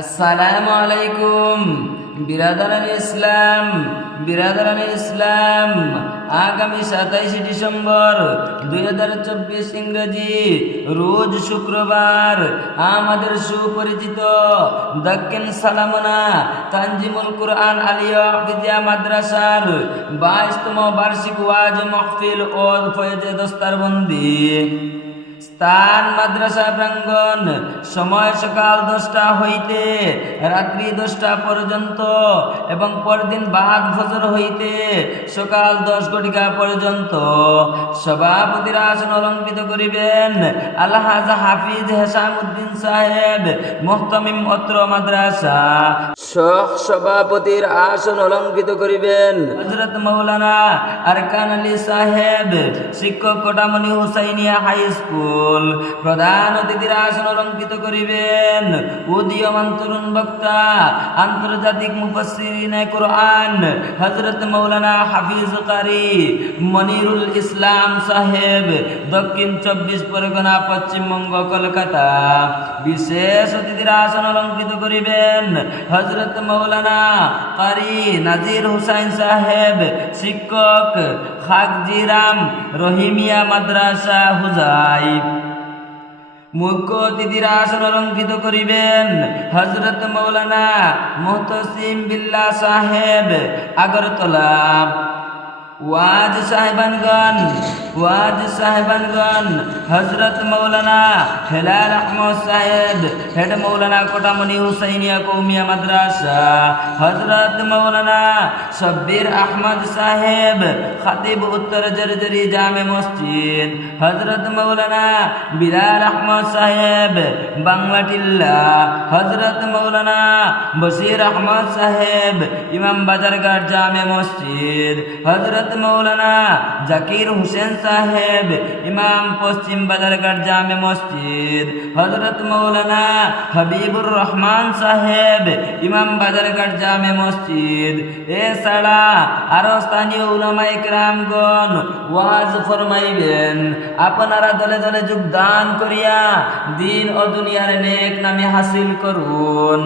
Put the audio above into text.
আসসালামু আলাইকুম। বিরাদারান ইসলাম বিরাদারান ইসলাম, আগামী সাতাইশে ডিসেম্বর দুই হাজার চব্বিশ ইংরেজি রোজ শুক্রবার আমাদের সুপরিচিত দক্ষিণ সালামনা তানজিমুল কুরআন আলিয়া মাদ্রাসার বাইশতম বার্ষিক ওয়াজ মহফিল ও ফয়েজে দস্তারবন্দি। স্থান মাদ্রাসা প্রাঙ্গণ। সময় সকাল দশটা হইতে রাত্রি দশটা পর্যন্ত এবং পরদিন বাদ ফজর হইতে সকাল দশ ঘটিকা পর্যন্ত। সভাপতির আসন অলঙ্কৃত করিবেন। আল্লাহ হাফিজ হেসামুদ্দিন সাহেব, মোহতামিম অত্র মাদ্রাসা। সহ সভাপতির আসন অলঙ্কৃত করিবেন। হজরত মৌলানা আরকান আলী সাহেব, শিক্ষক কোটামণি হুসাইনিয়া হাই স্কুল। প্রধান অতিথির আসন অলঙ্কৃত করিবেন। উদীয়মান তরুণ বক্তা, আন্তর্জাতিক মুফাসসিরিনে কোরআন হজরত মৌলানা হাফিজ কারি, মনিরুল ইসলাম সাহেব, দক্ষিণ চব্বিশ পরগনা, পশ্চিমবঙ্গ, কলকাতা। বিশেষ অতিথির আসন অলঙ্কৃত করিবেন হজরত মৌলানা কারি নাজির হুসাইন সাহেব, শিক্ষক খাকজিরাম রহিমিয়া মাদ্রাসা হুজাই মুখ্য অতিথির আসন অলঙ্কৃত করিবেন হজরত মৌলানা মোহতসিম বিল্লা সাহেব আগরতলা ওয়াজ সাহেবানগণ ওয়াজ সাহেবানগণ হজরত মৌলানা হেলাল আহমদ সাহেব, হেড মৌলানা কোটামণি হুসাইনিয়া কৌমিয়া মাদ্রাসা হজরত মৌলানা শব্বির আহমদ সাহেব, খাতিব উত্তর জর্জরি জামে মসজিদ হজরত মৌলানা বিলাল আহমদ সাহেব, বাংলা টিল্লা হজরত মৌলানা বশির আহমদ সাহেব, ইমাম বাজারঘাট জামে মসজিদ হজরত মৌলানা জাকির হোসেন সাহেব, ইমাম পশ্চিম বাজারঘাট জামে মসজিদ। হজরত মৌলানা হাবিবুর রহমান সাহেব, ইমাম বাজারঘাট জামে মসজিদ। এছাড়া আরও স্থানীয় উলামা একরামগণ ওয়াজ ফরমাইবেন। আপনারা দলে দলে যোগদান করিয়া দিন ও দুনিয়ার নেক নামে হাসিল করুন।